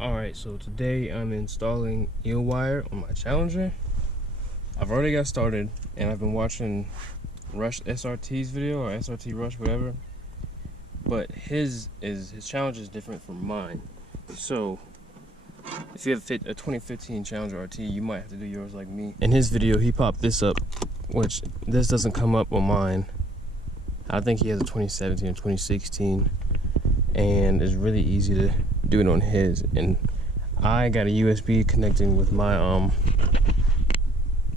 Alright, so today I'm installing eel wire on my Challenger. I've already got started and I've been watching Rush SRT's video, or SRT Rush, whatever. But his Challenger is different from mine. So if you have a 2015 Challenger RT, you might have to do yours like me. In his video, he popped this up, which this doesn't come up on mine. I think he has a 2017 or 2016, and it's really easy to do it on his. And I got a USB connecting with my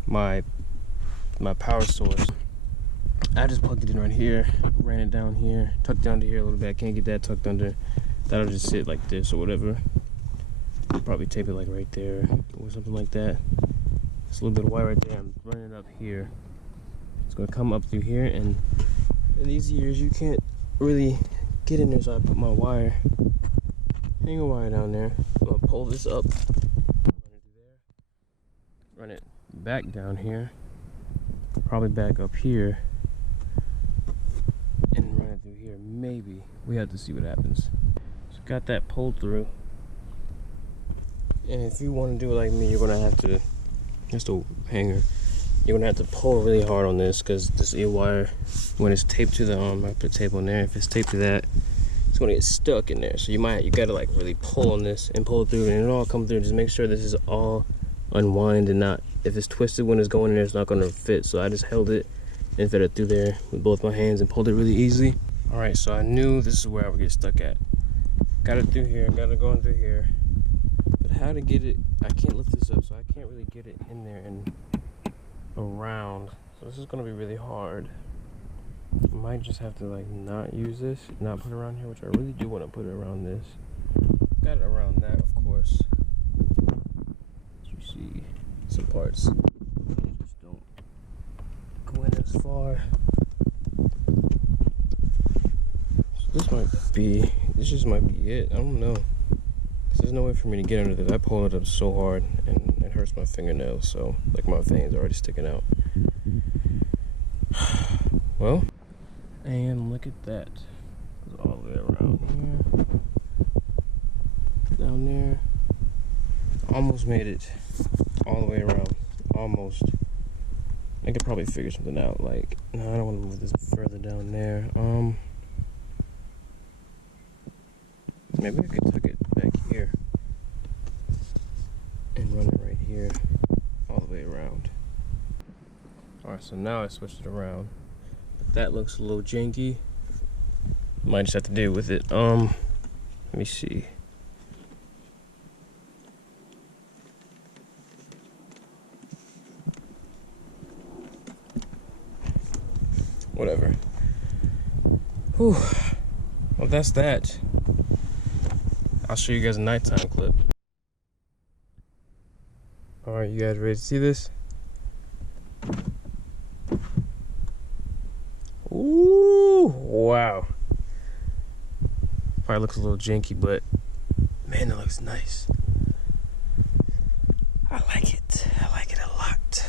my power source. I just plugged it in right here, ran it down here, tucked down to here a little bit. I can't get that tucked under. That'll just sit like this or whatever. Probably tape it like right there or something like that. It's a little bit of wire right there. I'm running it up here. It's gonna come up through here, and in these years you can't really get in there, so I put my wire, hanger wire down there. I'm gonna pull this up, run it back down here, probably back up here, and run it through here. Maybe. We have to see what happens. So got that pulled through. And if you want to do it like me, you're gonna have to, just a hanger, you're gonna have to pull really hard on this, because this eel wire, when it's taped to the I put tape on there, if it's taped to that, it's gonna get stuck in there. So you gotta like really pull on this and pull it through, and it'll all come through. Just make sure this is all unwind and not, if it's twisted when it's going in there, it's not gonna fit. So I just held it and fed it through there with both my hands and pulled it really easily. All right, so I knew this is where I would get stuck at. Got it through here, got it going through here. But how to get it, I can't lift this up, so I can't really get it in there and around. So this is gonna be really hard. I might just have to like not use this, not put it around here, which I really do want to put it around this. Got it around that, of course. As you see, some parts just don't go in as far. So this just might be it. I don't know. There's no way for me to get under this. I pulled it up so hard and it hurts my fingernails, so like my veins are already sticking out. Well, and look at that. Goes all the way around here, down there. Almost made it all the way around. Almost. I could probably figure something out. Like, no, I don't want to move this further down there. Maybe I could tuck it back here and run it right here all the way around. Alright, so now I switched it around. But that looks a little janky. Might just have to deal with it. Let me see. Whatever. Whew. Well, that's that. I'll show you guys a nighttime clip. Alright, you guys ready to see this? Ooh, wow. Probably looks a little janky, but man, it looks nice. I like it. I like it a lot.